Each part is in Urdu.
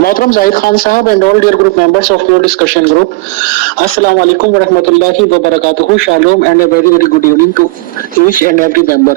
Mohtram Zahid Khan Sahab and all dear group members of your discussion group, Assalamu alaikum wa rahmatullahi wa barakatuhu, Shalom and a very very good evening to each and every member.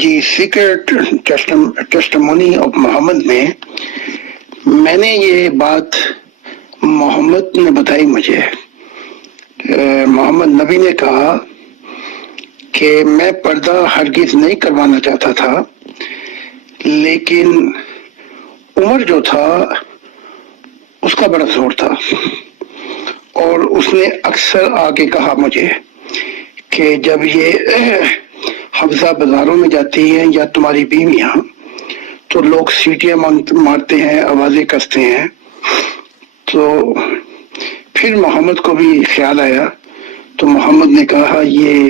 جی سیکرٹ ٹیسٹمونی آف محمد میں نے یہ بات محمد نے بتائی مجھے. محمد نبی نے کہا کہ میں پردہ ہرگز نہیں کروانا چاہتا تھا، لیکن عمر جو تھا اس کا بڑا زور تھا، اور اس نے اکثر آ کے کہا مجھے کہ جب یہ حفظہ بازاروں میں جاتی ہیں یا تمہاری بیویاں تو لوگ سیٹیاں مارتے ہیں، آوازیں کستے ہیں. تو پھر محمد کو بھی خیال آیا، تو محمد نے کہا یہ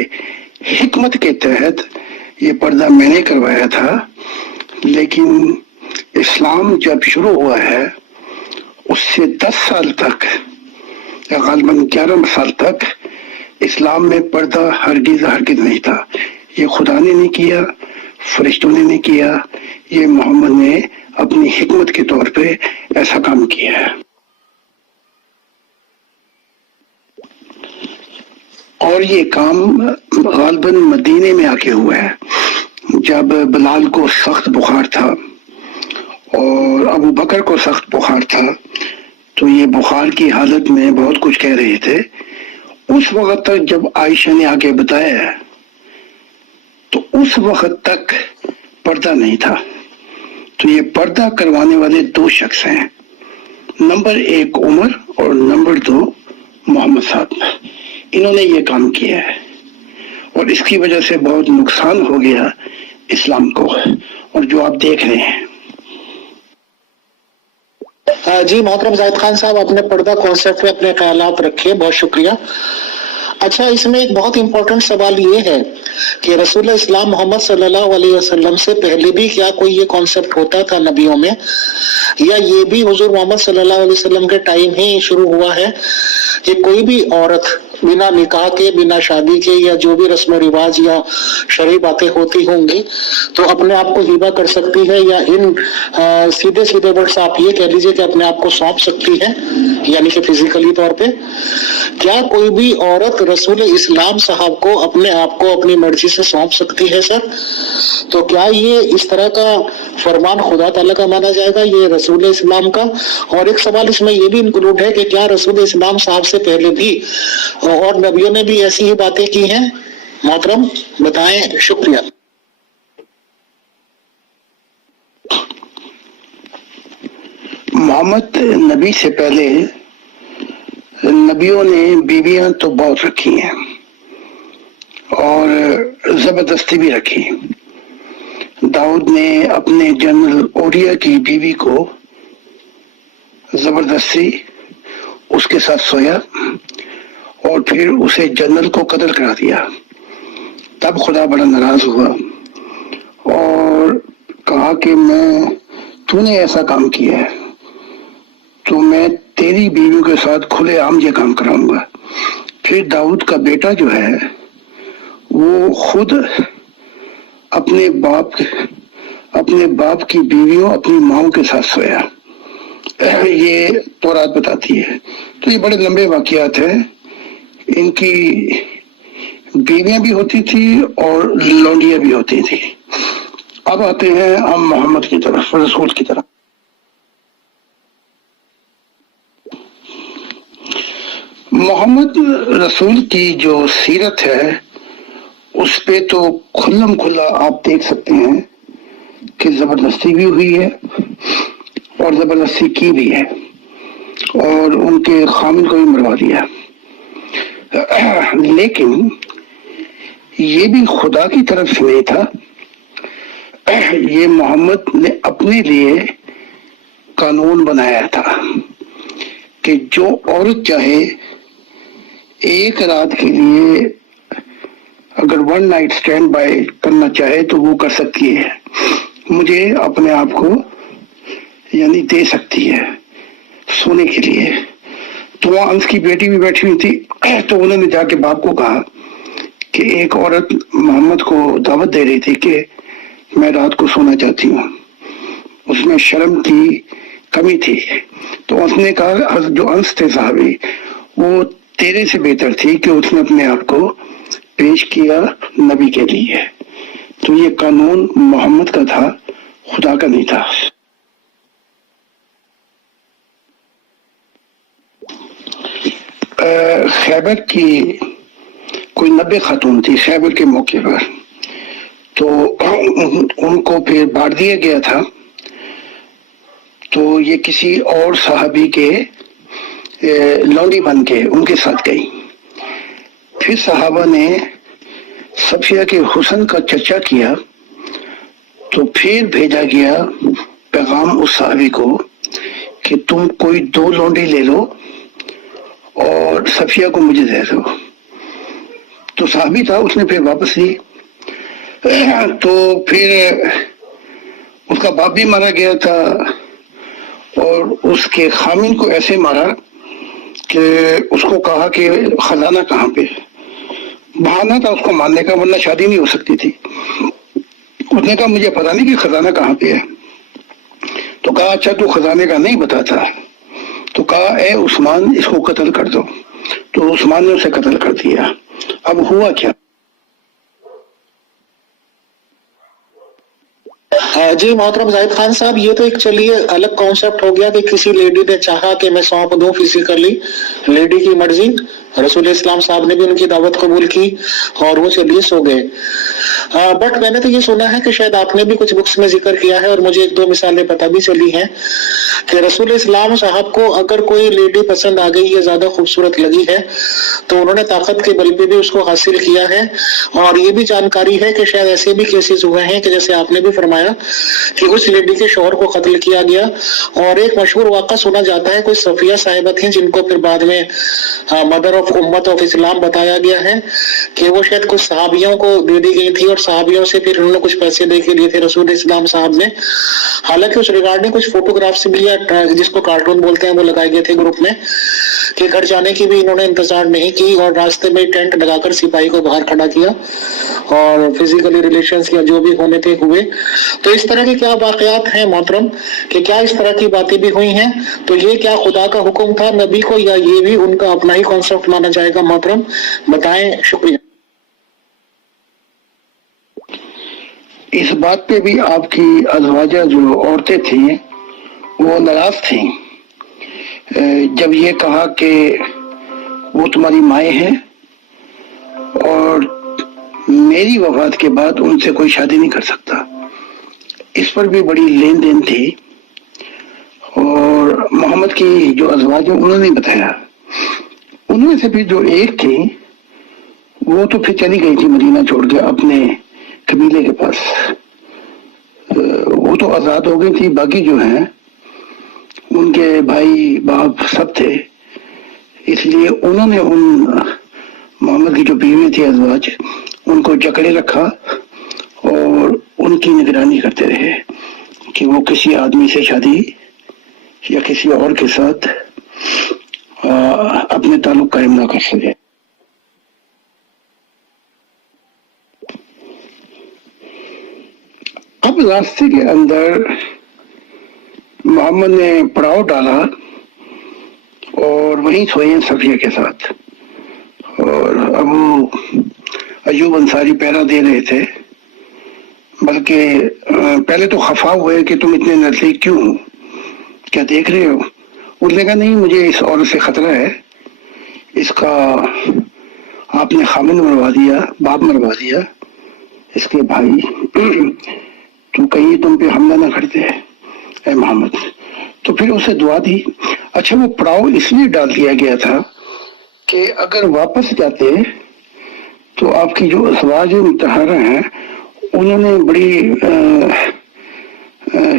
حکمت کے تحت یہ پردہ میں نے کروایا تھا، لیکن اسلام جب شروع ہوا ہے اس سے 10 سال تک یا غالباً 11 سال تک اسلام میں پردہ ہرگز نہیں تھا. یہ خدا نے نہیں کیا، فرشتوں نے نہیں کیا، یہ محمد نے اپنی حکمت کے طور پہ ایسا کام کیا ہے. اور یہ کام غالباً مدینے میں آ کے ہوا ہے، جب بلال کو سخت بخار تھا اور ابو بکر کو سخت بخار تھا، تو یہ بخار کی حالت میں بہت کچھ کہہ رہے تھے. اس وقت تک جب عائشہ نے آگے بتایا تو اس وقت تک پردہ نہیں تھا. تو یہ پردہ کروانے والے 2 شخص ہیں، نمبر 1 عمر اور نمبر 2 محمد صاحب. انہوں نے یہ کام کیا ہے اور اس کی وجہ سے بہت نقصان ہو گیا اسلام کو، اور جو آپ دیکھ رہے ہیں. جی محترم زاہد خان صاحب، اپنے پردہ کانسیپٹ پہ اپنے خیالات رکھے، بہت شکریہ. اچھا، اس میں ایک بہت امپورٹنٹ سوال یہ ہے کہ رسول اسلام محمد صلی اللہ علیہ وسلم سے پہلے بھی کیا کوئی یہ کانسیپٹ ہوتا تھا نبیوں میں، یا یہ بھی حضور محمد صلی اللہ علیہ وسلم کے ٹائم ہی شروع ہوا ہے کہ کوئی بھی عورت بنا نکاح کے، بنا شادی کے، یا جو بھی رسم و رواج یا شرعی باتیں ہوتی ہوں گی تو اپنے آپ کو ہیبا کر سکتی ہے، یا ان سیدھے ورڈز آپ یہ کہہ لیجیے کہ اپنے آپ کو سونپ سکتی ہے، یعنی کہ فزیکلی طور پہ؟ کیا کوئی بھی عورت رسول اسلام صاحب کو اپنے آپ کو اپنی مرضی سے سونپ سکتی ہے سر؟ تو کیا یہ اس طرح کا فرمان خدا تعالیٰ کا مانا جائے گا، یہ رسول اسلام کا؟ اور ایک سوال اس میں یہ بھی انکلوڈ ہے کہ کیا رسول اسلام صاحب سے پہلے بھی اور نبیوں نے بھی ایسی ہی باتیں کی ہیں؟ محترم بتائیں، شکریہ. محمد نبی سے پہلے نبیوں نے بیویاں تو بہت رکھی ہیں اور زبردستی بھی رکھی. داؤد نے اپنے جنرل اوریا کی بیوی کو زبردستی اس کے ساتھ سویا اور پھر اسے جنرل کو قتل کرا دیا. تب خدا بڑا ناراض ہوا اور کہا کہ تو نے ایسا کام کیا ہے تو میں تیری بیویوں کے ساتھ کھلے عام یہ کام کراؤں گا. پھر داؤد کا بیٹا جو ہے وہ خود اپنے باپ کی بیویوں، اپنی ماؤں کے ساتھ سویا. یہ تورات بتاتی ہے. تو یہ بڑے لمبے واقعات ہیں. ان کی بیویاں بھی ہوتی تھی اور لونڈیاں بھی ہوتی تھی. اب آتے ہیں ہم محمد کی طرف، رسول کی طرف. محمد رسول کی جو سیرت ہے اس پہ تو کھلم کھلا آپ دیکھ سکتے ہیں کہ زبردستی بھی ہوئی ہے اور زبردستی کی بھی ہے، اور ان کے خامن کو بھی مروا دیا. لیکن یہ بھی خدا کی طرف سے نہیں تھا، یہ محمد نے اپنے لیے قانون بنایا تھا کہ جو عورت چاہے ایک رات کے لیے اگر 1 نائٹ سٹینڈ بائی کرنا چاہے تو وہ کر سکتی ہے، مجھے اپنے آپ کو یعنی دے سکتی ہے سونے کے لیے. تو وہاں انس کی بیٹی بھی بیٹھی ہوئی تھی، تو انہوں نے جا کے باپ کو کہا کہ ایک عورت محمد کو دعوت دے رہی تھی کہ میں رات کو سونا چاہتی ہوں. اس میں شرم کی کمی تھی. تو اس نے کہا جو انس تھے صحابی، وہ تیرے سے بہتر تھی کہ اس نے اپنے آپ کو پیش کیا نبی کے لیے. تو یہ قانون محمد کا تھا، خدا کا نہیں تھا۔ خیبر کی کوئی 90 خاتون تھی خیبر کے موقع پر، تو ان کو پھر بانٹ دیا گیا تھا، تو یہ کسی اور صحابی کے لونڈی بن کے ان کے ساتھ گئی۔ پھر صحابہ نے صفیہ کے حسن کا چرچا کیا، تو پھر بھیجا گیا پیغام اس صحابی کو کہ تم کوئی 2 لونڈی لے لو اور صفیہ کو مجھے دے دو۔ تو صحابی تھا، اس نے پھر واپس لی، تو پھر اس کا باپ بھی مارا گیا تھا، اور اس کے خامن کو ایسے مارا کہ اس کو کہا کہ خزانہ کہاں پہ، بہانہ تھا اس کو مارنے کا، ورنہ شادی نہیں ہو سکتی تھی۔ اس نے کہا مجھے پتا نہیں کہ خزانہ کہاں پہ ہے، تو کہا اچھا تو خزانے کا نہیں بتاتا، تو کہا اے عثمان اس کو قتل کر دو، تو عثمان نے اسے قتل کر دیا۔ اب ہوا کیا؟ جی محترم زاہد خان صاحب، یہ تو ایک چلیے الگ کانسیپٹ ہو گیا کہ کسی لیڈی نے چاہا کہ میں سونپ دوں فزیکلی، لیڈی کی مرضی، رسول اسلام صاحب نے بھی ان کی دعوت قبول کی اور وہ چلیے سو گئے۔ بٹ میں نے تو یہ سنا ہے کہ شاید آپ نے بھی کچھ بکس میں ذکر کیا ہے، اور مجھے 1-2 مثالیں پتہ بھی چلی ہیں کہ رسول اسلام صاحب کو اگر کوئی لیڈی پسند آ گئی یا زیادہ خوبصورت لگی ہے تو انہوں نے طاقت کے بل پہ بھی اس کو حاصل کیا ہے۔ اور یہ بھی جانکاری ہے کہ شاید ایسے بھی کیسز ہوئے ہیں کہ جیسے آپ نے بھی فرمایا کہ اس لیڈی کے شوہر کو قتل کیا گیا، اور ایک مشہور واقعہ سنا جاتا ہے، کوئی صفیہ صاحبہ تھیں جن کو پھر بعد میں مدر آف امت آف اسلام بتایا گیا ہے کہ وہ شاید کچھ صحابیوں کو دے دی گئی تھی، اور صحابیوں سے پھر انہوں نے کچھ پیسے دے کے لیے تھے رسول اسلام صاحب نے۔ حالانکہ اس ریگارڈنگ کچھ فوٹوگرافس بھی جس کو کارٹون بولتے ہیں وہ لگائے گئے تھے گروپ میں، کہ گھر جانے کی بھی انہوں نے انتظار نہیں کی اور راستے میں ٹینٹ لگا کر سپاہی کو باہر کھڑا کیا اور فزیکلی ریلیشنز یا جو بھی ہونے تھے ہوئے۔ تو اس طرح کے کیا واقعات ہیں محترم، کہ کیا اس طرح کی باتیں بھی ہوئی ہیں؟ تو یہ کیا خدا کا حکم تھا نبی کو، یا یہ بھی ان کا اپنا ہی کانسیپٹ مانا جائے گا محترم؟ بتائیں، شکریہ۔ اس بات پہ بھی آپ کی ازواجہ جو عورتیں تھیں وہ ناراض تھیں جب یہ کہا کہ وہ تمہاری مائیں ہیں اور میری وفات کے بعد ان سے کوئی شادی نہیں کر سکتا۔ اس پر بھی بڑی لین دین تھی، اور محمد کی جو ازواج ہیں انہوں نے بتایا۔ ان میں سے بھی جو ایک تھی وہ تو پھر چلی گئی تھی مدینہ چھوڑ کے اپنے قبیلے کے پاس، وہ تو آزاد ہو گئی تھی، باقی جو ہیں ان کے بھائی باپ سب تھے، اس لیے انہوں نے ان محمد کی جو بیوی تھی ازواج ان کو جکڑے رکھا اور ان کی نگرانی کرتے رہے کہ وہ کسی آدمی سے شادی یا کسی اور کے ساتھ اپنے تعلق قائم نہ کر سکے۔ اب راستے کے اندر محمد نے پڑاؤ ڈالا اور وہیں سوئے ہیں صفیہ کے ساتھ، اور ابو ایوب انصاری پہرا دے رہے تھے، بلکہ پہلے تو خفا ہوئے کہ تم اتنے نزدیک کیوں ہو، کیا دیکھ رہے ہو؟ اس نے کہا نہیں، مجھے اس عورت سے خطرہ ہے، اس کا آپ نے خامن مروا دیا، باپ مروا دیا، اس کے بھائی، تو کہیں تم پہ حملہ نہ کرتے اے محمد۔ تو پھر اسے دعا دی۔ اچھا، وہ پڑاؤ اس لیے ڈال دیا گیا تھا کہ اگر واپس جاتے تو آپ کی جو ازواج مطہرہ ہیں انہوں نے بڑی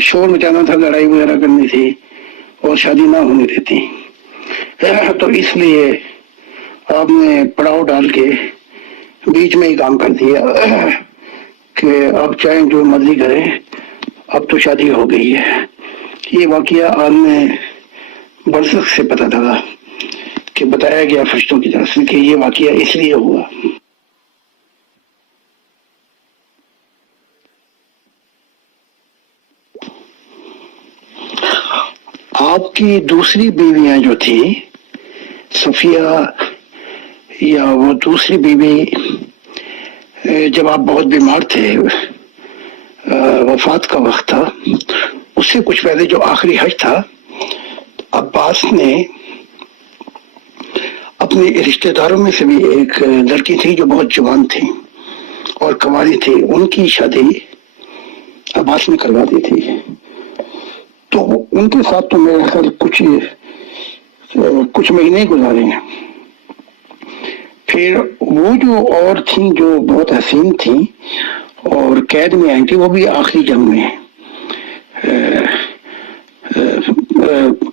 شور مچانا تھا، لڑائی وغیرہ کرنی تھی اور شادی نہ ہونے دیتی، تو اس لیے آپ نے پڑاؤ ڈال کے بیچ میں ہی کام کر دیا کہ اب چاہے جو مرضی کریں، اب تو شادی ہو گئی ہے۔ یہ واقعہ عالم برزخ سے پتہ چلا کہ بتایا گیا فرشتوں کی طرف سے کہ یہ واقعہ اس لیے ہوا۔ آپ کی دوسری بیویاں جو تھی صفیہ یا وہ دوسری بیوی، جب آپ بہت بیمار تھے وفات کا وقت تھا، اس سے کچھ پہلے جو آخری حج تھا، عباس نے اپنے رشتہ داروں میں سے بھی ایک لڑکی تھی جو بہت جوان تھی اور کنواری تھی، ان کی شادی عباس نے کروا دی تھی. تو ان کے ساتھ تو میرے خیال کچھ مہینے گزارے ہیں. پھر وہ جو اور تھیں جو بہت حسین تھیں اور قید میں آئی تھی، وہ بھی آخری جنگ میں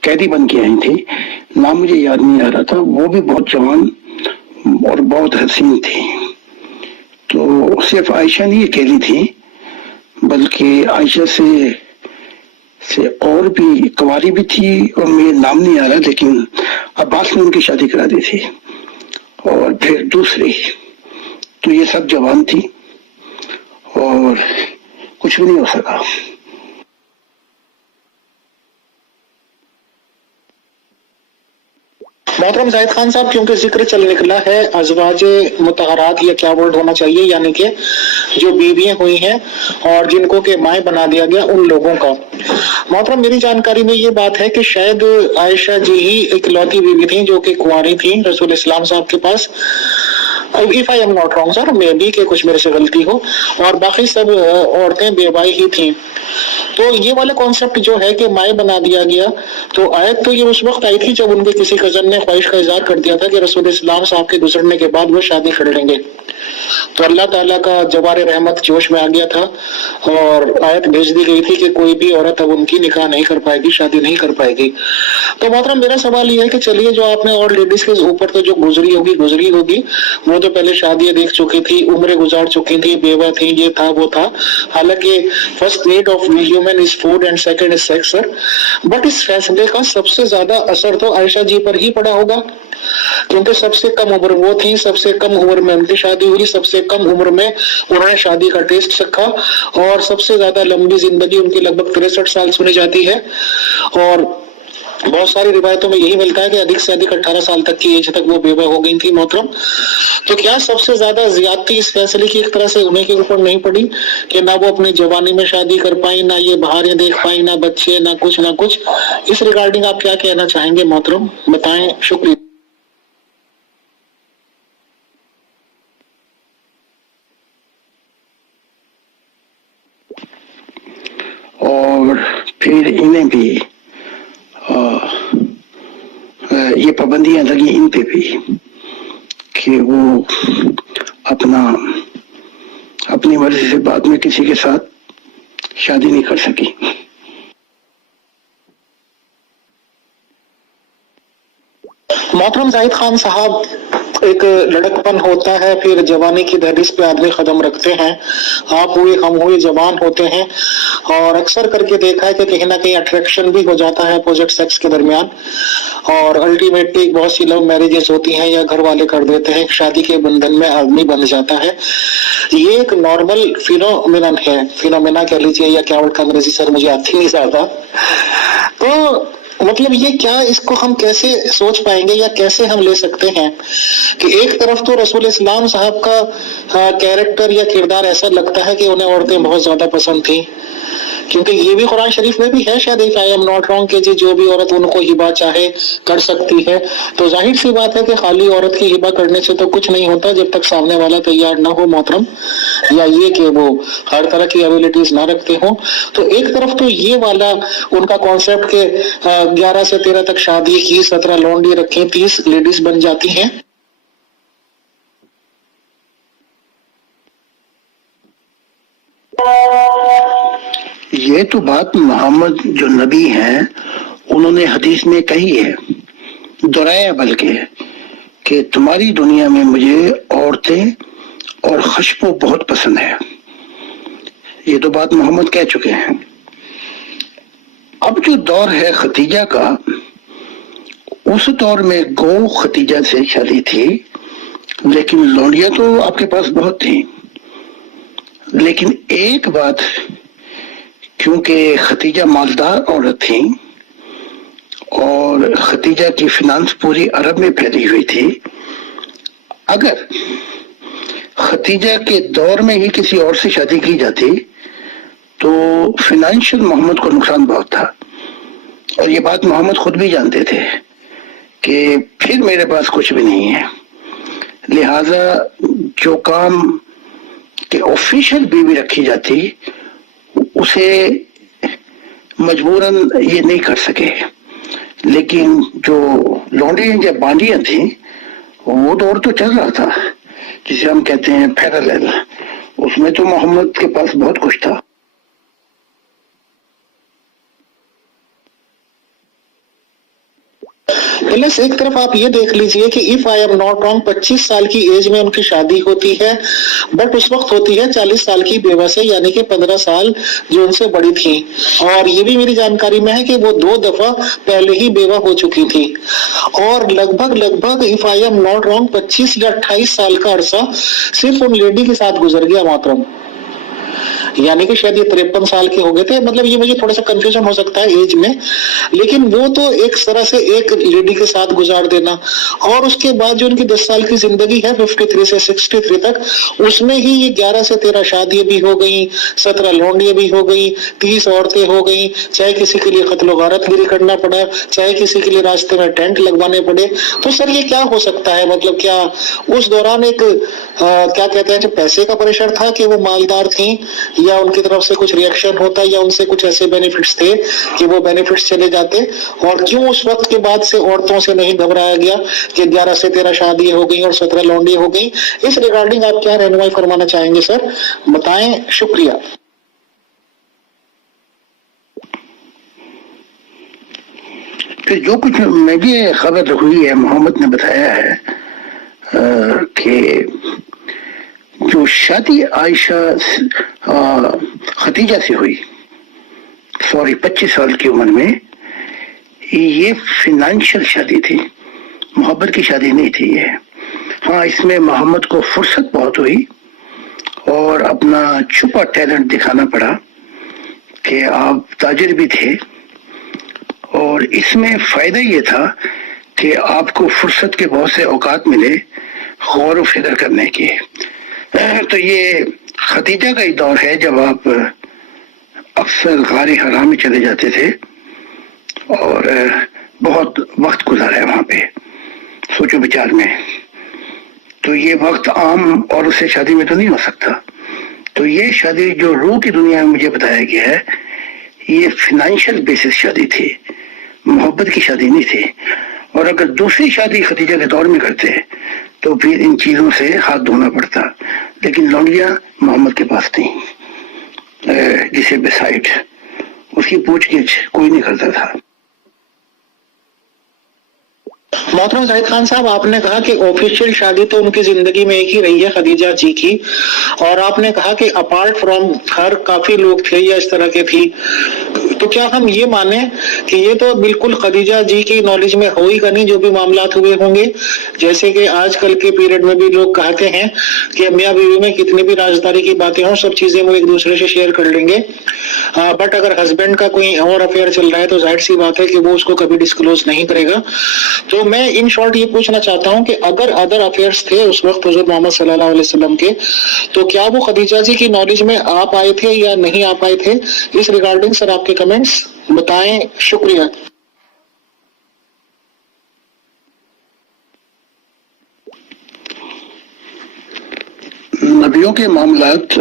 قیدی بن کے آئی تھی، نام مجھے یاد نہیں آ رہا تھا. وہ بھی بہت جوان اور بہت حسین تھی. تو صرف عائشہ نہیں اکیلی تھی، بلکہ عائشہ سے اور بھی کنواری بھی تھی، اور مجھے نام نہیں آ رہا، لیکن عباس نے ان کی شادی کرا دی تھی. اور پھر دوسری، تو یہ سب جوان تھی اور کچھ بھی نہیں ہو سکا. محترم زاہد خان صاحب، کیونکہ ذکر چل نکلا ہے ازواج مطہرات، یا کیا ورڈ ہونا چاہیے، یعنی کہ جو بیویاں ہوئی ہیں اور جن کو کہ مائیں بنا دیا گیا، ان لوگوں کا. محترم میری جانکاری میں یہ بات ہے کہ شاید عائشہ جی ہی اکلوتی بیوی تھیں جو کہ کنواری تھیں رسول اسلام صاحب کے پاس. If I am not wrong sir, میں بھی کہ کچھ میرے سے غلطی ہو، اور باقی سب عورتیں بیوائی ہی تھیں. تو یہ والا کانسیپٹ جو ہے کہ مائیں بنا دیا گیا، تو آیت تو یہ اس وقت آئی تھی جب ان کے کسی کزن نے خواہش کا اظہار کر دیا تھا کہ رسول اسلام صاحب کے گزرنے کے بعد وہ شادی کر لیں گے. تو اللہ تعالیٰ کا جوار رحمت جوش میں آ گیا تھا اور آیت بھیج دی گئی تھی کہ کوئی بھی عورت اب ان کی نکاح نہیں کر پائے گی، شادی نہیں کر پائے گی. تو محترم میرا سوال یہ ہے کہ چلیے، جو آپ نے اور لیڈیز کے اوپر تو جو گزری ہوگی، وہ تو پہلے شادیاں دیکھ چکی تھی، عمریں گزار چکی تھی، بیوہ تھی، یہ تھا وہ تھا. حالانکہ first need of human is food and second is sex sir. But اس فیصلے کا سب سے زیادہ اثر تو عائشہ جی پر ہی پڑا ہوگا، کیونکہ سب سے کم عمر وہ تھی، سب سے کم عمر میں ان کی شادی ہوئی، سب سے کم عمر میں انہوں نے شادی کا ٹیسٹ سکھا، اور سب سے زیادہ لمبی زندگی ان کی لگ بھگ 63 سال سنی جاتی ہے. اور بہت ساری روایتوں میں یہی ملتا ہے کہ ادھک سے ادھک 18 سال تک کی ایج تک وہ بیوہ ہو گئی تھی. محترم، تو کیا سب سے زیادہ زیادتی اس فیصلے کی ایک طرح سے انہیں کے اوپر نہیں پڑی کہ نہ وہ اپنی جوانی میں شادی کر پائیں، نہ یہ بہاریں دیکھ پائیں، نہ بچے، نہ کچھ. اس ریگارڈنگ آپ کیا کہنا چاہیں گے محترم؟ بتائیں. شکریہ. اور پھر انہیں بھی یہ پابندیاں لگی ان پہ بھی کہ وہ اپنی مرضی سے بعد میں کسی کے ساتھ شادی نہیں کر سکی. محترم زاہد خان صاحب، ایک لڑکپن ہوتا ہے، پھر جوانی کی دہلیز پہ آدمی قدم رکھتے ہیں، آپ ہوئے ہم ہوئے جوان ہوتے ہیں، اور اکثر کر کے دیکھا ہے کہ کہیں نہ کہیں اٹریکشن بھی ہو جاتا ہے اپوزٹ سیکس کے درمیان، اور الٹیمیٹلی بہت سی لو میرجز ہوتی ہیں یا گھر والے کر دیتے ہیں، شادی کے بندھن میں آدمی بن جاتا ہے. یہ ایک نارمل فینومینا کہہ لیجیے، یا کیا ورڈ کا انگریزی سر مجھے آتی نہیں زیادہ. تو مطلب یہ کیا، اس کو ہم کیسے سوچ پائیں گے یا کیسے ہم لے سکتے ہیں کہ ایک طرف تو رسول اسلام صاحب کا کیریکٹر یا کردار ایسا لگتا ہے کہ انہیں عورتیں بہت زیادہ پسند تھیں، کیونکہ یہ بھی قرآن شریف میں بھی ہے شاید، if I am not wrong، کہ جو بھی عورت ان کو ہبہ چاہے کر سکتی ہے. تو ظاہر سی بات ہے کہ خالی عورت کی ہبہ کرنے سے تو کچھ نہیں ہوتا جب تک سامنے والا تیار نہ ہو محترم، یا یہ کہ وہ ہر طرح کی ایبیلٹیز نہ رکھتے ہوں. تو ایک طرف تو یہ والا ان کا کانسیپٹ کہ 11 سے 13 تک شادی کی، 17 لونڈی رکھیں، 30 لیڈیز بن جاتی ہیں. یہ تو بات محمد جو نبی ہیں انہوں نے حدیث میں کہی ہے، دہرایا بلکہ، کہ تمہاری دنیا میں مجھے عورتیں اور خشبو بہت پسند ہے. یہ تو بات محمد کہہ چکے ہیں. اب جو دور ہے ختیجہ کا، اس دور میں گو ختیجہ سے شادی تھی، لیکن لونڈیاں تو آپ کے پاس بہت تھیں. لیکن ایک بات، کیونکہ ختیجہ مالدار عورت تھی اور ختیجہ کی فنانس پوری عرب میں پھیلی ہوئی تھی، اگر ختیجہ کے دور میں ہی کسی اور سے شادی کی جاتی تو فائنینشیل محمد کو نقصان بہت تھا، اور یہ بات محمد خود بھی جانتے تھے کہ پھر میرے پاس کچھ بھی نہیں ہے، لہذا جو کام کہ آفیشیل بیوی رکھی جاتی اسے مجبوراً یہ نہیں کر سکے، لیکن جو لونڈیاں یا بانڈیاں تھیں وہ دور تو چل رہا تھا جسے ہم کہتے ہیں پیرالل، اس میں تو محمد کے پاس بہت کچھ تھا۔ پلس ایک طرف آپ یہ دیکھ لیجئے کہ if I am not wrong 25 سال کی ایج میں ان کی شادی ہوتی ہے، بٹ اس وقت ہوتی ہے 40 سال کی بیوہ سے، یعنی کہ 15 سال جو ان سے بڑی تھی، اور یہ بھی میری جانکاری میں ہے کہ وہ 2 دفعہ پہلے ہی بیوہ ہو چکی تھی، اور لگ بھگ if I am not wrong 25 یا 28 سال کا عرصہ صرف ان لیڈی کے ساتھ گزر گیا محترم، یعنی کہ شاید یہ 53 سال کے ہو گئے تھے، مطلب یہ مجھے تھوڑا سا کنفیوژن ہو سکتا ہے ایج میں، لیکن وہ تو ایک طرح سے ایک لیڈی کے ساتھ گزار دینا، اور اس کے بعد جو ان کی 10 سال کی زندگی ہے 53 سے 63 تک، اس میں ہی یہ 11 سے 13 شادیاں بھی ہو گئی، 17 لونڈیاں بھی ہو گئی، 30 عورتیں ہو گئی، چاہے کسی کے لیے قتل و غارت گیری کرنا پڑا، چاہے کسی کے لیے راستے میں ٹینٹ لگوانے پڑے، تو سر یہ کیا ہو سکتا ہے؟ مطلب کیا اس دوران ایک کیا کہتے ہیں جو پیسے کا پریشر تھا کہ وہ مالدار تھیں، یا ان کی طرف سے کچھ ریئیکشن ہوتا، یا ان سے کچھ ایسے بینیفٹس تھے کہ وہ بینیفٹس چلے جاتے، اور کیوں اس وقت کے بعد سے عورتوں سے نہیں گھبرایا گیا کہ 11 سے 13 شادیاں ہو گئیں اور 17 لونڈی ہو گئیں؟ اس ریگارڈنگ آپ کیا رہنمائی فرمانا چاہیں گے سر؟ بتائیں، شکریہ۔ کہ جو کچھ میڈیا خبر ہوئی ہے، محمد نے بتایا ہے کہ جو شادی عائشہ خدیجہ سے ہوئی 25 سال کی عمر میں، یہ فائنینشیل شادی تھی، محبت کی شادی نہیں تھی یہ۔ ہاں، اس میں محمد کو فرصت بہت ہوئی اور اپنا چھپا ٹیلنٹ دکھانا پڑا کہ آپ تاجر بھی تھے، اور اس میں فائدہ یہ تھا کہ آپ کو فرصت کے بہت سے اوقات ملے غور و فکر کرنے کے۔ تو یہ خدیجہ کا ہی دور ہے جب آپ اکثر غار حرا میں چلے جاتے تھے اور بہت وقت گزارا ہے وہاں پہ سوچو بچار میں، تو یہ وقت عام اور اس سے شادی میں تو نہیں ہو سکتا۔ تو یہ شادی جو روح کی دنیا میں مجھے بتایا گیا ہے، یہ فائنینشیل بیسس شادی تھی، محبت کی شادی نہیں تھی، اور اگر دوسری شادی خدیجہ کے دور میں کرتے تو پھر ان چیزوں سے ہاتھ دھونا پڑتا، لیکن لونڈیاں محمد کے پاس تھیں، جسے بسائٹ اس کی پوچھ گچھ کوئی نہیں کرتا تھا۔ محترم زاہد خان صاحب، آپ نے کہا کہ آفیشیل شادی تو ان کی زندگی میں ایک ہی رہی ہے خدیجہ جی کی، اور آپ نے کہا کہ اپارٹ فرام ہر کافی لوگ تھے یا اس طرح کے تھی، تو کیا ہم یہ مانیں کہ یہ تو بالکل خدیجہ جی کی نالج میں ہو ہی کا نہیں جو بھی معاملات ہوئے ہوں گے؟ جیسے کہ آج کل کے پیریڈ میں بھی لوگ کہتے ہیں کہ میاں بیوی میں کتنی بھی رازداری کی باتیں ہوں، سب چیزیں وہ ایک دوسرے سے شیئر کر لیں گے، بٹ اگر ہسبینڈ کا کوئی اور افیئر چل رہا ہے تو ظاہر سی بات ہے کہ وہ اس کو کبھی ڈسکلوز نہیں کرے گا۔ تو میں ان شارٹ یہ پوچھنا چاہتا ہوں کہ اگر ادر افیئرس تھے اس وقت حضرت محمد صلی اللہ علیہ وسلم کے، تو کیا وہ خدیجہ جی کی نالج میں آ پائے تھے یا نہیں آ پائے تھے؟ اس ریگارڈنگ سر آپ کے کمنٹس بتائیں، شکریہ۔ نبیوں کے معاملات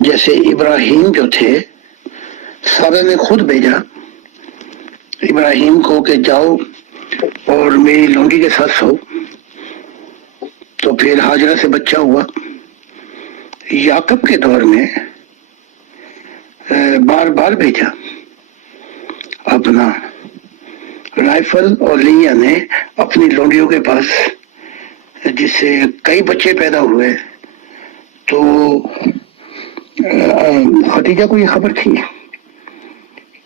جیسے ابراہیم جو تھے، سارا نے خود بھیجا ابراہیم کو کہ جاؤ اور میری لونڈی کے ساتھ سو، تو پھر ہاجرہ سے بچہ ہوا۔ یعقوب کے دور میں بار بار بھیجا اپنا رائفل، اور لیا نے اپنی لونڈیوں کے پاس، جس سے کئی بچے پیدا ہوئے۔ تو خدیجہ کو یہ خبر تھی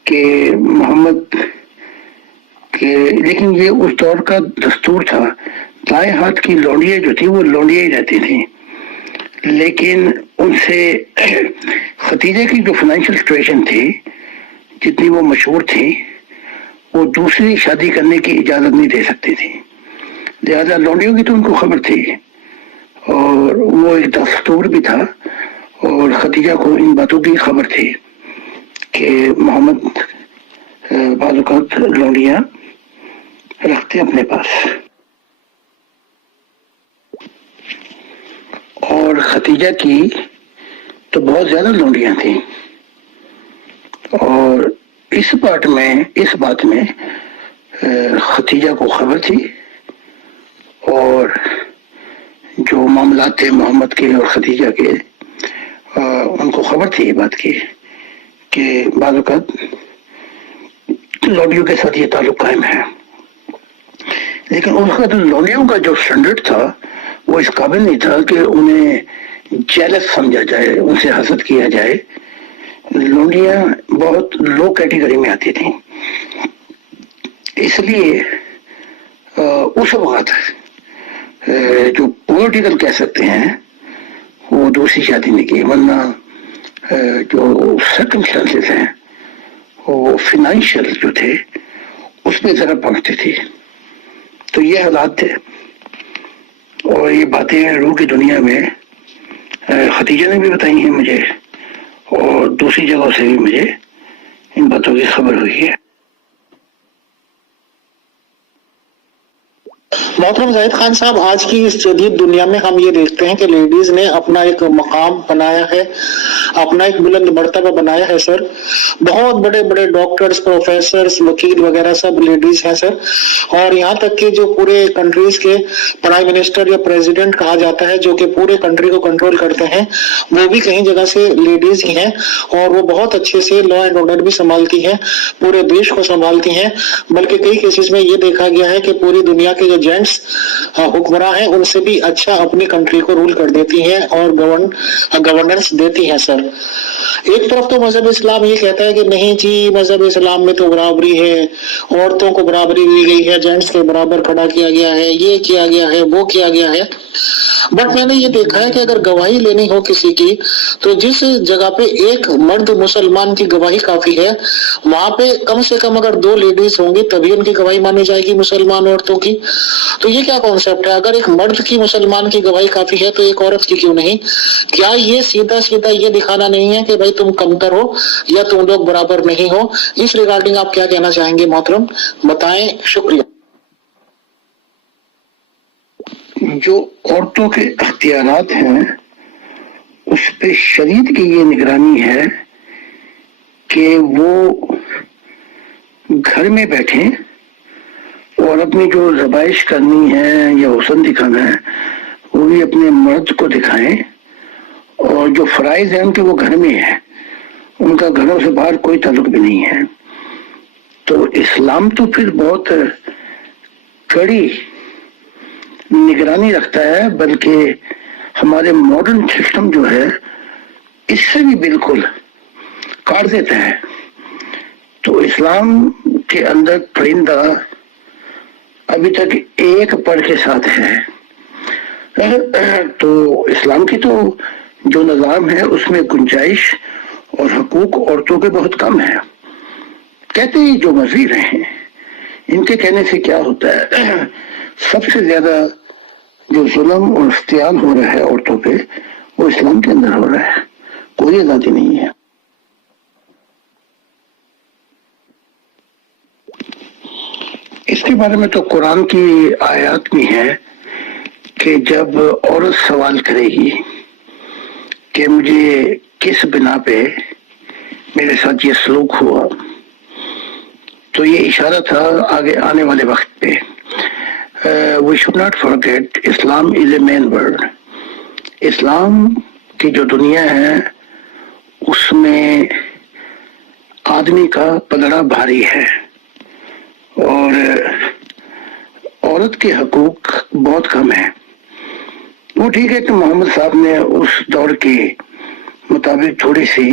کہ محمد کے، لیکن یہ اس دور کا دستور تھا، دائیں ہاتھ کی لونڈیاں جو تھیں وہ لونڈیاں ہی رہتی تھیں، لیکن ان سے خدیجہ کی جو فائنینشیل سچویشن تھی، جتنی وہ مشہور تھی، وہ دوسری شادی کرنے کی اجازت نہیں دے سکتی تھی، لہذا لونڈیوں کی تو ان کو خبر تھی، اور وہ ایک دستور بھی تھا، اور خدیجہ کو ان باتوں کی خبر تھی۔ کہ محمد بعض اوقات لونڈیاں رکھتے اپنے پاس، اور ختیجہ کی تو بہت زیادہ لونڈیاں تھیں، اور اس بات میں ختیجہ کو خبر تھی، اور جو معاملات تھے محمد کے اور ختیجہ کے ان کو خبر تھی یہ بات کی کہ بعض اوقات لونڈیوں کے ساتھ یہ تعلق قائم ہے، لیکن اس وقت لونڈیوں کا جو اسٹینڈرڈ تھا وہ اس قابل نہیں تھا کہ انہیں جیلس سمجھا جائے، ان سے حسد کیا جائے۔ لونڈیاں بہت لو کیٹیگری میں آتی تھیں، اس لیے اس وقت جو پولیٹیکل کہہ سکتے ہیں وہ دوسری شادی نہیں کی، ورنہ جو سرکمسٹانسز ہیں وہ فائنینشیل جو تھے اس میں ذرا پہنچتے تھے۔ تو یہ حالات تھے، اور یہ باتیں روح کی دنیا میں ختیجہ نے بھی بتائی ہیں مجھے، اور دوسری جگہوں سے بھی مجھے ان باتوں کی خبر ہوئی ہے۔ محترم زاہد خان صاحب، آج کی اس جدید دنیا میں ہم یہ دیکھتے ہیں کہ لیڈیز نے اپنا ایک مقام بنایا ہے، اپنا ایک بلند مرتبہ بنایا ہے سر۔ بہت بڑے بڑے ڈاکٹرز، پروفیسرز، وکیل وغیرہ سب لیڈیز ہیں سر، اور یہاں تک کہ جو پورے کنٹریز کے پرائم منسٹر یا پریزیڈنٹ کہا جاتا ہے جو کہ پورے کنٹری کو کنٹرول کرتے ہیں، وہ بھی کہیں جگہ سے لیڈیز ہی ہیں، اور وہ بہت اچھے سے لا اینڈ آرڈر بھی سنبھالتی ہیں، پورے دیش کو سنبھالتی ہیں۔ بلکہ کئی کیسز میں یہ دیکھا گیا ہے کہ پوری دنیا کے جو جینٹس حکمراں ہیں ان سے بھی اچھا اپنی کنٹری کو رول کر دیتی ہیں اور گورننس دیتی ہیں سر۔ ایک طرف تو مذہب اسلام یہ کہتا ہے کہ نہیں جی، مذہب اسلام میں تو برابری ہے، عورتوں کو برابری دی گئی ہے، جینٹس کے برابر کھڑا کیا گیا ہے، یہ کیا گیا ہے، وہ کیا گیا ہے۔ بٹ میں نے یہ دیکھا ہے کہ اگر گواہی لینی ہو کسی کی تو جس جگہ پہ ایک مرد مسلمان کی گواہی کافی ہے، وہاں پہ کم سے کم اگر 2 لیڈیز ہوں گی تبھی ان کی گواہی مانی جائے گی مسلمان عورتوں کی۔ تو یہ کیا کانسیپٹ ہے؟ اگر ایک مرد کی مسلمان کی گواہی کافی ہے تو ایک عورت کی کیوں نہیں؟ کیا یہ سیدھا سیدھا یہ دکھانا نہیں ہے کہ بھائی تم کمتر ہو یا تم لوگ برابر نہیں ہو؟ اس ریگارڈنگ آپ کیا کہنا چاہیں گے محترم؟ بتائیں، شکریہ۔ جو عورتوں کے اختیارات ہیں اس پہ شریعت کی یہ نگرانی ہے کہ وہ گھر میں بیٹھیں اور اپنی جو ذبائش کرنی ہے یا حسن دکھانا ہے وہ بھی اپنے مرد کو دکھائیں، اور جو فرائض ہیں ان کے وہ گھر میں ہیں، ان کا گھروں سے باہر کوئی تعلق بھی نہیں ہے۔ تو اسلام تو پھر بہت کڑی نگرانی رکھتا ہے، بلکہ ہمارے ماڈرن سسٹم جو ہے اس سے بھی بالکل کاٹ دیتا ہے۔ تو اسلام کے اندر پرندہ ابھی تک ایک پر کے ساتھ ہے۔ تو اسلام کی تو جو نظام ہے اس میں گنجائش اور حقوق عورتوں کے بہت کم ہے۔ کہتے ہی جو مرضی رہیں، ان کے کہنے سے کیا ہوتا ہے؟ سب سے زیادہ جو ظلم اور اختیار ہو رہا ہے عورتوں پہ وہ اسلام کے اندر ہو رہا ہے، کوئی آزادی نہیں ہے۔ اس کے بارے میں تو قرآن کی آیات بھی ہے کہ جب عورت سوال کرے گی کہ مجھے کس بنا پہ میرے ساتھ یہ سلوک ہوا، تو یہ اشارہ تھا آگے آنے والے وقت پہ۔ We should not forget Islam is a man world۔ اسلام کی جو دنیا ہے اس میں آدمی کا پلڑا بھاری ہے، اور عورت کے حقوق بہت کم ہیں۔ وہ ٹھیک ہے کہ محمد صاحب نے اس دور کے مطابق تھوڑی سی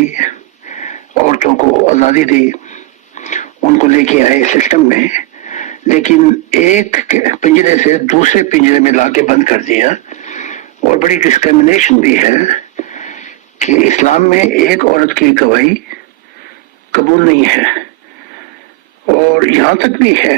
عورتوں کو آزادی دی، ان کو لے کے آئے سسٹم میں، لیکن ایک پنجرے سے دوسرے پنجرے میں لا کے بند کر دیا۔ اور بڑی ڈسکریمنیشن بھی ہے کہ اسلام میں ایک عورت کی گواہی قبول نہیں ہے، اور یہاں تک بھی ہے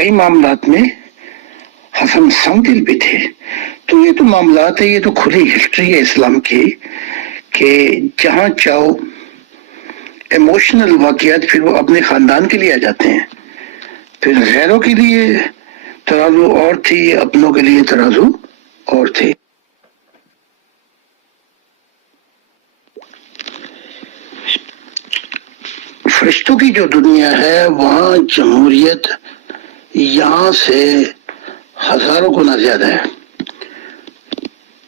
کئی معاملات میں ہم سنگ دل بھی تھے. تو یہ تو معاملات ہے، یہ تو کھلی ہسٹری ہے اسلام کی کہ جہاں چاہو ایموشنل واقعات پھر وہ اپنے خاندان کے لیے آ جاتے ہیں، پھر غیروں کے لیے ترازو اور تھی، اپنوں کے لیے ترازو اور تھی. فرشتوں کی جو دنیا ہے وہاں جمہوریت یہاں سے ہزاروں گنا زیادہ ہے.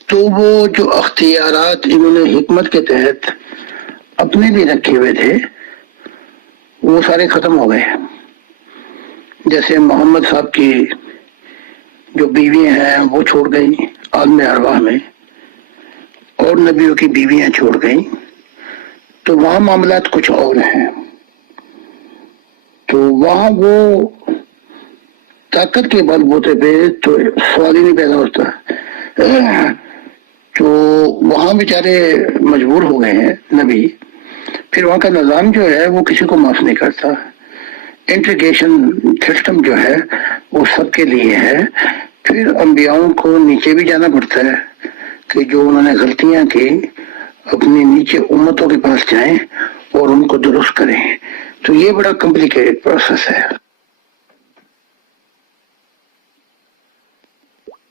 تو وہ جو اختیارات انہوں نے حکمت کے تحت اپنے بھی رکھے ہوئے تھے وہ سارے ختم ہو گئے. جیسے محمد صاحب کی جو بیویاں ہیں وہ چھوڑ گئیں عالم ارواح میں، اور نبیوں کی بیویاں چھوڑ گئیں، تو وہاں معاملات کچھ اور ہیں. تو وہاں وہ طاقت کے بل بوتے پہ تو سوال ہی نہیں پیدا ہوتا. تو وہاں بیچارے مجبور ہو گئے ہیں نبی. پھر وہاں کا نظام جو ہے وہ کسی کو معاف نہیں کرتا. انٹیگریشن سسٹم جو ہے وہ سب کے لیے ہے. پھر انبیاؤں کو نیچے بھی جانا پڑتا ہے کہ جو انہوں نے غلطیاں کی اپنی نیچے امتوں کے پاس جائیں اور ان کو درست کریں. تو یہ بڑا کمپلیکیٹڈ پروسیس ہے.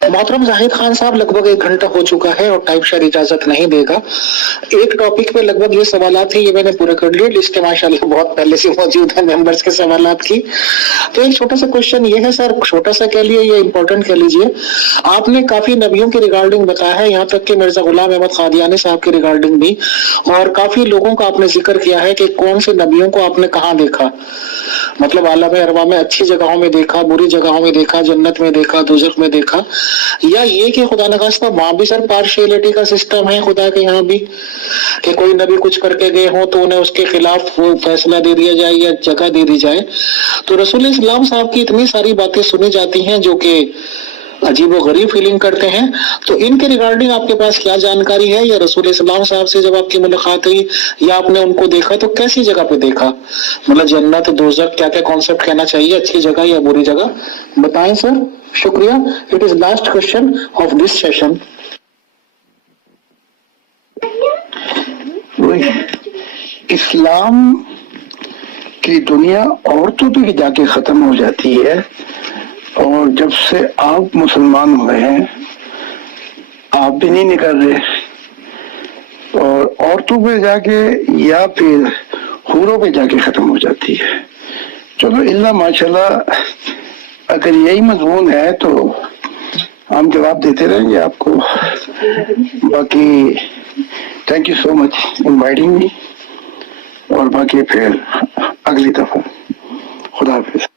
محترم زاہد خان صاحب، لگ بھگ 1 گھنٹہ ہو چکا ہے اور ٹائم شاید اجازت نہیں دے گا. ایک ٹاپک پہ لگ بھگ یہ سوالات ہیں، یہ میں نے پورے کر لیے. لسٹ ماشاءاللہ بہت پہلے سے موجود ہے ممبرس کے سوالات کی. تو ایک چھوٹا سا کوشچن یہ ہے سر، چھوٹا سا کہہ لیے یا امپورٹنٹ کہہ لیجئے، آپ نے کافی نبیوں کے ریگارڈنگ بتایا ہے، یہاں تک کہ مرزا غلام احمد قادیانی صاحب کے ریگارڈنگ بھی، اور کافی لوگوں کا آپ نے ذکر کیا ہے کہ کون سے نبیوں کو آپ نے کہاں دیکھا. مطلب عالم ارواح میں اچھی جگہوں میں دیکھا، بری جگہوں میں دیکھا، جنت میں دیکھا، دوزخ میں دیکھا، یا یہ کہ خدا نخواستہ وہاں بھی سر پارشیلٹی کا سسٹم ہے خدا کے یہاں بھی، کہ کوئی نبی کچھ کر کے گئے ہوں تو انہیں اس کے خلاف وہ فیصلہ دے دیا جائے یا جگہ دے دی جائے. تو رسول اسلام صاحب کی اتنی ساری باتیں سنی جاتی ہیں جو کہ عجیب و غریب فیلنگ کرتے ہیں. تو ان کے ریگارڈنگ آپ کے پاس کیا جانکاری ہے، یا رسول اسلام صاحب سے جب آپ کی ملاقات ہوئی یا آپ نے ان کو دیکھا تو کیسی جگہ پہ دیکھا؟ مطلب جنت، دوزخ، کیا کیا کانسیپٹ کہنا چاہیے، اچھی جگہ یا بری جگہ، بتائیں سر. شکریہ. It is last question of this session. اسلام کی دنیا عورتوں پہ جا کے ختم ہو جاتی ہے، اور جب سے آپ مسلمان ہوئے ہیں آپ بھی نہیں نکل رہے، اور عورتوں پہ جا کے یا پھر حوروں پہ جا کے ختم ہو جاتی ہے. چلو اللہ ماشاءاللہ، اگر یہی مضمون ہے تو ہم جواب دیتے رہیں گے آپ کو. باقی thank you so much inviting me, اور باقی پھر اگلی دفعہ. خدا حافظ.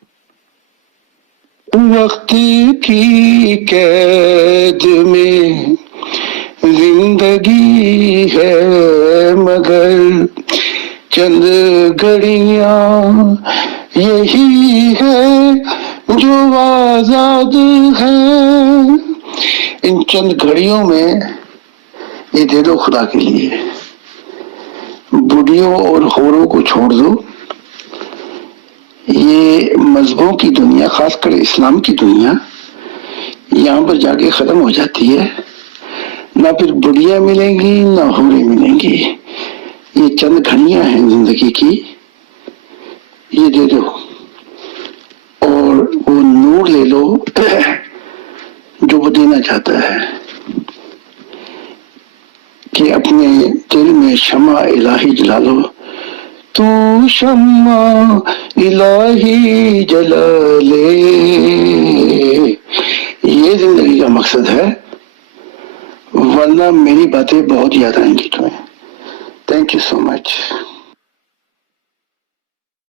وقت کی قید میں زندگی ہے مگر چند گھڑیاں یہی ہے جو آزاد ہے. ان چند گھڑیوں میں یہ دے دو خدا کے لیے. بڑھیوں اور حوروں کو چھوڑ دو. یہ مذہبوں کی دنیا، خاص کر اسلام کی دنیا، یہاں پر جا کے ختم ہو جاتی ہے. نہ پھر بڑھیاں ملیں گی نہ حوریں ملیں گی. یہ چند گھڑیاں ہیں زندگی کی، یہ دے دو اور وہ نور لے لو جو وہ دینا چاہتا ہے، کہ اپنے دل میں شمع الہی جلا لو. تو شمع الہی جلا لے، یہ زندگی کا مقصد ہے. ورنہ میری باتیں بہت یاد آئیں گی تمہیں. Thank you so much.